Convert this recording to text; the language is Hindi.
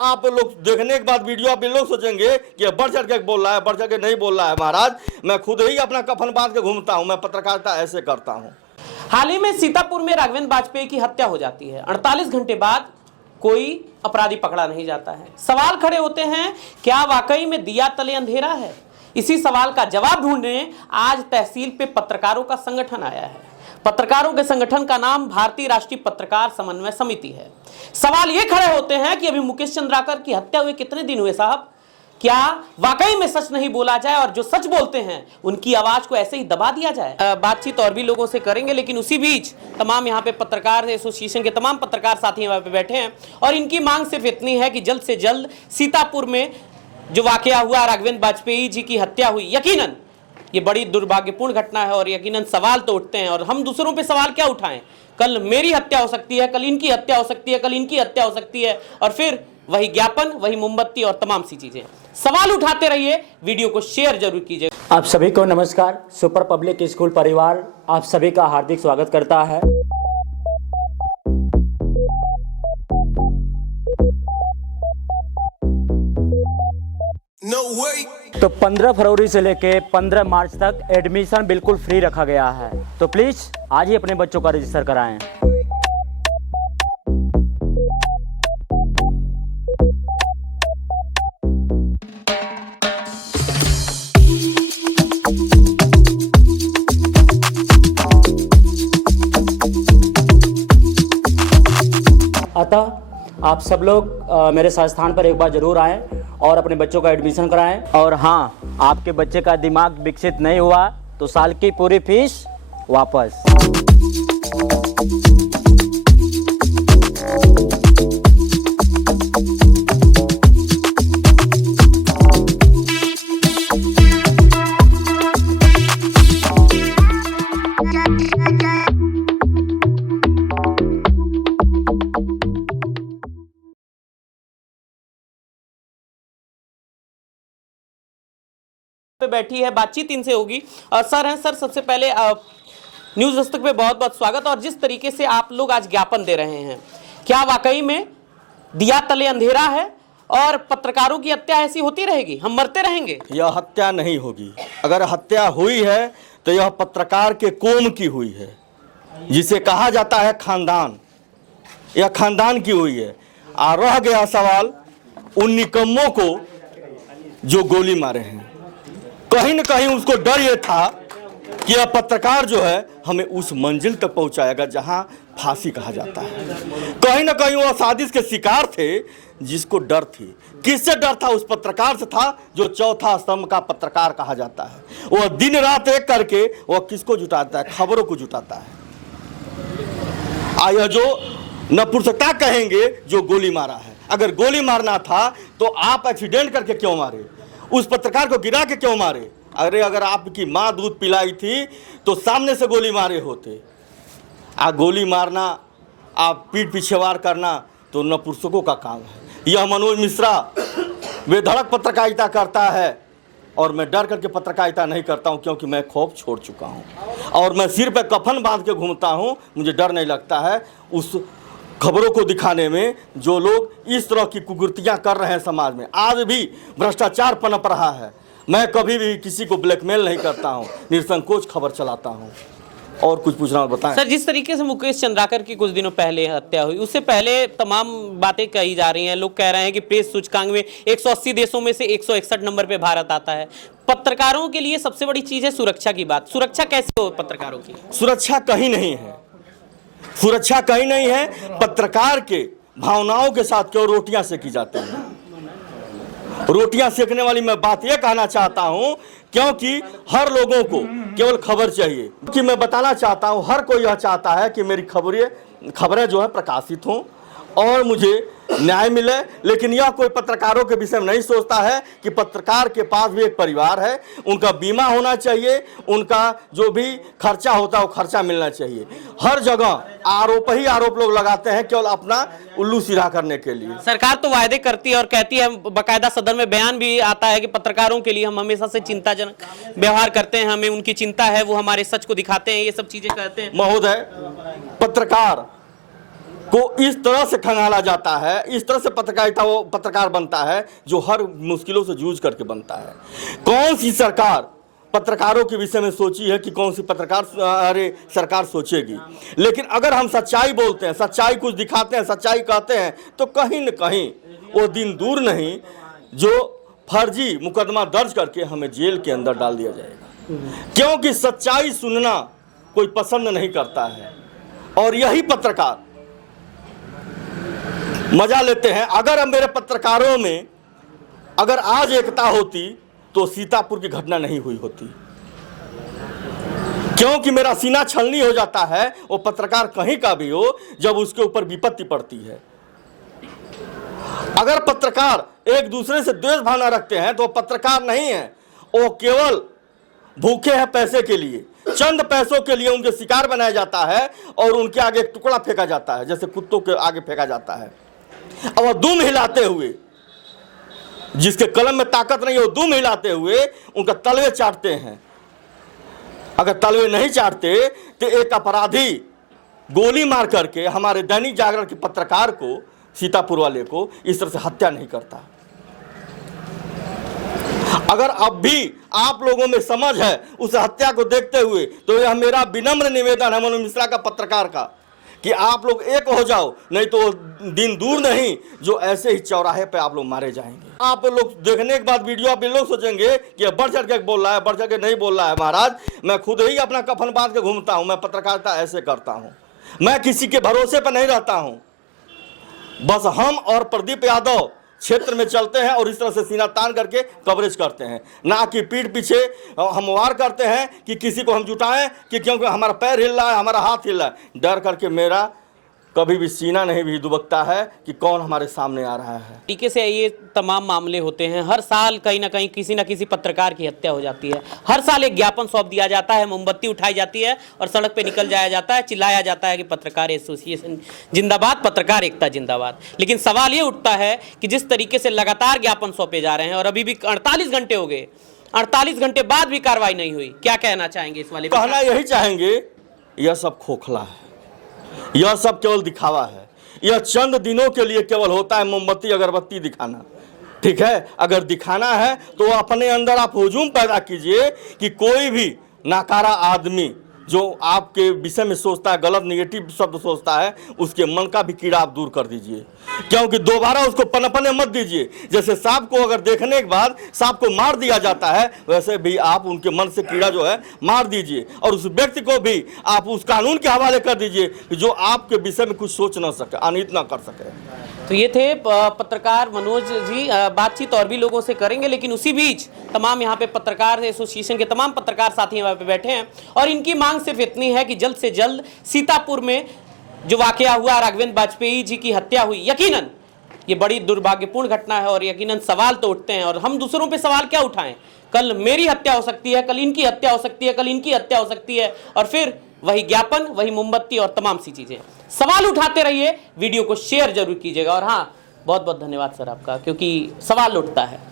आप लोग देखने के बाद वीडियो आप लोग सोचेंगे कि बढ़ चढ़ के बोल रहा है, बढ़ चढ़ के नहीं बोल रहा है। महाराज, मैं खुद ही अपना कफन बांध के घूमता हूं, मैं पत्रकारिता ऐसे करता हूं। हाल ही में सीतापुर में राघवेंद्र वाजपेयी की हत्या हो जाती है। 48 घंटे बाद कोई अपराधी पकड़ा नहीं जाता है। सवाल खड़े होते हैं, क्या वाकई में दिया तले अंधेरा है? इसी सवाल का जवाब ढूंढने आज तहसील पे पत्रकारों का संगठन आया है। पत्रकारों के संगठन का नाम भारतीय राष्ट्रीय पत्रकार समन्वय समिति है। सवाल ये खड़े होते हैं कि अभी मुकेश चंद्राकर की हत्या हुए कितने दिन हुए साहब? क्या वाकई में सच नहीं बोला जाए और जो सच बोलते हैं उनकी आवाज को ऐसे ही दबा दिया जाए? बातचीत और भी लोगों से करेंगे, लेकिन उसी बीच तमाम यहाँ पे पत्रकार एसोसिएशन के तमाम पत्रकार साथी यहाँ पे बैठे हैं और इनकी मांग सिर्फ इतनी है कि जल्द से जल्द सीतापुर में जो वाकया हुआ, राघवेंद्र वाजपेयी जी की हत्या हुई, यकीनन ये बड़ी दुर्भाग्यपूर्ण घटना है और यकीनन सवाल तो उठते हैं। और हम दूसरों पे सवाल क्या उठाएं? कल मेरी हत्या हो सकती है, कल इनकी हत्या हो सकती है, कल इनकी हत्या हो सकती है और फिर वही ज्ञापन, वही मोमबत्ती और तमाम सी चीजें। सवाल उठाते रहिए, वीडियो को शेयर जरूर कीजिए। आप सभी को नमस्कार। सुपर पब्लिक स्कूल परिवार आप सभी का हार्दिक स्वागत करता है। No way. तो 15 फरवरी से लेके 15 मार्च तक एडमिशन बिल्कुल फ्री रखा गया है, तो प्लीज आज ही अपने बच्चों का रजिस्टर कराएं। अतः आप सब लोग मेरे संस्थान पर एक बार जरूर आएं और अपने बच्चों का एडमिशन कराएं। और हाँ, आपके बच्चे का दिमाग विकसित नहीं हुआ तो साल की पूरी फीस वापस। पे बैठी है, बातचीत इनसे होगी। सर हैं सर, सबसे पहले न्यूज़ दस्तक पे बहुत बहुत स्वागत। और जिस तरीके से आप लोग आज ज्ञापन दे रहे हैं, क्या वाकई में दिया तले अंधेरा है और पत्रकारों की हत्या ऐसी होती रहेगी? हम मरते रहेंगे? यह हत्या नहीं होगी। अगर हत्या हुई है तो यह पत्रकार के कौम की हुई है, जिसे कहा जाता है खानदान। यह खानदान की हुई है। और रह गया सवाल उन निकम्मों को जो गोली मारे हैं। कहीं न कहीं उसको डर ये था कि यह पत्रकार जो है हमें उस मंजिल तक पहुंचाएगा जहां फांसी कहा जाता है। कहीं न कहीं वह साजिश के शिकार थे, जिसको डर थी। किससे डर था? उस पत्रकार से था जो चौथा स्तंभ का पत्रकार कहा जाता है। वह दिन रात एक करके वह किसको जुटाता है? खबरों को जुटाता है। यह जो नपुंसकता कहेंगे जो गोली मारा है। अगर गोली मारना था तो आप एक्सीडेंट करके क्यों मारे? उस पत्रकार को गिरा के क्यों मारे? अगर आपकी माँ दूध पिलाई थी तो सामने से गोली मारे होते। गोली मारना, आप पीठ पीछे वार करना तो नपुंसकों का काम है। यह मनोज मिश्रा बेधड़क पत्रकारिता करता है और मैं डर करके पत्रकारिता नहीं करता हूं, क्योंकि मैं खौफ छोड़ चुका हूं और मैं सिर पे कफन बांध के घूमता हूं। मुझे डर नहीं लगता है उस खबरों को दिखाने में जो लोग इस तरह की कुकृतियां कर रहे हैं समाज में। आज भी भ्रष्टाचार पनप रहा है। मैं कभी भी किसी को ब्लैकमेल नहीं करता हूं, निसंकोच खबर चलाता हूं। और कुछ पूछना बताएं सर। जिस तरीके से मुकेश चंद्राकर की कुछ दिनों पहले हत्या हुई, उससे पहले तमाम बातें कही जा रही हैं। लोग कह रहे हैं कि प्रेस सूचकांक में 180 देशों में से 161 नंबर पे भारत आता है। पत्रकारों के लिए सबसे बड़ी चीज है सुरक्षा की बात। सुरक्षा कैसे हो पत्रकारों की? सुरक्षा कहीं नहीं है। सुरक्षा कहीं नहीं है। पत्रकार के भावनाओं के साथ क्यों रोटियां सेकी जाती हैं? रोटियां सेकने वाली मैं बात यह कहना चाहता हूं, क्योंकि हर लोगों को केवल खबर चाहिए। कि मैं बताना चाहता हूं, हर कोई यह चाहता है कि मेरी खबरें जो है प्रकाशित हों और मुझे न्याय मिले। लेकिन यह कोई पत्रकारों के विषय में नहीं सोचता है कि पत्रकार के पास भी एक परिवार है, उनका बीमा होना चाहिए, उनका जो भी खर्चा होता है वो खर्चा मिलना चाहिए। हर जगह आरोप ही आरोप लोग लगाते हैं केवल अपना उल्लू सीधा करने के लिए। सरकार तो वायदे करती है और कहती है, बाकायदा सदन में बयान भी आता है कि पत्रकारों के लिए हम हमेशा से चिंताजनक व्यवहार करते हैं, हमें उनकी चिंता है, वो हमारे सच को दिखाते हैं, ये सब चीजें कहते हैं। महोदय, पत्रकार को इस तरह से खंगाला जाता है, इस तरह से पत्रकारिता वो पत्रकार बनता है जो हर मुश्किलों से जूझ करके बनता है। कौन सी सरकार पत्रकारों के विषय में सोची है कि कौन सी सरकार सोचेगी। लेकिन अगर हम सच्चाई बोलते हैं, सच्चाई कुछ दिखाते हैं, सच्चाई कहते हैं, तो कहीं न कहीं वो दिन दूर नहीं जो फर्जी मुकदमा दर्ज करके हमें जेल के अंदर डाल दिया जाएगा, क्योंकि सच्चाई सुनना कोई पसंद नहीं करता है। और यही पत्रकार मजा लेते हैं। अगर हम मेरे पत्रकारों में अगर आज एकता होती तो सीतापुर की घटना नहीं हुई होती, क्योंकि मेरा सीना छलनी हो जाता है वो पत्रकार कहीं का भी हो जब उसके ऊपर विपत्ति पड़ती है। अगर पत्रकार एक दूसरे से द्वेष भावना रखते हैं तो वो पत्रकार नहीं है, वो केवल भूखे हैं पैसे के लिए, चंद पैसों के लिए उनके शिकार बनाया जाता है और उनके आगे एक टुकड़ा फेंका जाता है, जैसे कुत्तों के आगे फेंका जाता है। और वो दुम हिलाते हुए, जिसके कलम में ताकत नहीं है, वो दुम हिलाते हुए उनका तलवे चाटते हैं। अगर तलवे नहीं चाटते तो एक अपराधी गोली मार करके हमारे दैनिक जागरण के पत्रकार को, सीतापुर वाले को, इस तरह से हत्या नहीं करता। अगर अब भी आप लोगों में समझ है उस हत्या को देखते हुए, तो यह मेरा विनम्र निवेदन है मनु मिश्रा का, पत्रकार का, कि आप लोग एक हो जाओ, नहीं तो दिन दूर नहीं जो ऐसे ही चौराहे पे आप लोग मारे जाएंगे। आप लोग देखने के बाद वीडियो आप लोग सोचेंगे कि बढ़ चढ़ के बोल रहा है, बढ़ चढ़ के नहीं बोल रहा है। महाराज, मैं खुद ही अपना कफन बांध के घूमता हूं, मैं पत्रकारिता ऐसे करता हूं, मैं किसी के भरोसे पर नहीं रहता हूं। बस हम और प्रदीप यादव क्षेत्र में चलते हैं और इस तरह से सीना तान करके कवरेज करते हैं, ना कि पीठ पीछे हम वार करते हैं कि किसी को हम जुटाएं कि क्योंकि हमारा पैर हिल रहा है, हमारा हाथ हिल रहा है। डर करके मेरा कभी भी सीना नहीं भी दुबकता है कि कौन हमारे सामने आ रहा है। टीके से ये तमाम मामले होते हैं। हर साल कहीं ना कहीं किसी न किसी पत्रकार की हत्या हो जाती है। हर साल एक ज्ञापन सौंप दिया जाता है, मोमबत्ती उठाई जाती है और सड़क पे निकल जाया जाता है, चिल्लाया जाता है कि पत्रकार एसोसिएशन जिंदाबाद, पत्रकार एकता जिंदाबाद। लेकिन सवाल ये उठता है कि जिस तरीके से लगातार ज्ञापन सौंपे जा रहे हैं और अभी भी 48 घंटे हो गए, 48 घंटे बाद भी कार्रवाई नहीं हुई, क्या कहना चाहेंगे इस वाले? कहना यही चाहेंगे, यह सब खोखला है, यह सब केवल दिखावा है। यह चंद दिनों के लिए केवल होता है मोमबत्ती अगरबत्ती दिखाना, ठीक है। अगर दिखाना है तो अपने अंदर आप हुजूम पैदा कीजिए कि कोई भी नाकारा आदमी जो आपके विषय में सोचता है, गलत निगेटिव शब्द सोचता है, उसके मन का भी कीड़ा आप दूर कर दीजिए, क्योंकि दोबारा उसको पनपने मत दीजिए। जैसे सांप को अगर देखने के बाद सांप को मार दिया जाता है, वैसे भी आप उनके मन से कीड़ा जो है मार दीजिए और उस व्यक्ति को भी आप उस कानून के हवाले कर दीजिए जो आपके विषय में कुछ सोच ना सके, अनित ना कर सके। तो ये थे पत्रकार मनोज जी। बातचीत और भी लोगों से करेंगे, लेकिन उसी बीच तमाम यहाँ पे पत्रकार एसोसिएशन के तमाम पत्रकार साथी यहाँ पे बैठे हैं और इनकी मांग सिर्फ इतनी है कि जल्द से जल्द सीतापुर में जो वाकया हुआ, राघवेंद्र वाजपेयी जी की हत्या हुई, यकीनन ये बड़ी दुर्भाग्यपूर्ण घटना है और यकीनन सवाल तो उठते हैं। और हम दूसरों पे सवाल क्या उठाएं? कल मेरी हत्या हो सकती है, कल इनकी हत्या हो सकती है, कल इनकी हत्या हो सकती है, और फिर वही ज्ञापन, वही मोमबत्ती और तमाम सी चीजें। सवाल उठाते रहिए, वीडियो को शेयर जरूर कीजिएगा। और हाँ, बहुत बहुत धन्यवाद सर आपका, क्योंकि सवाल उठता है।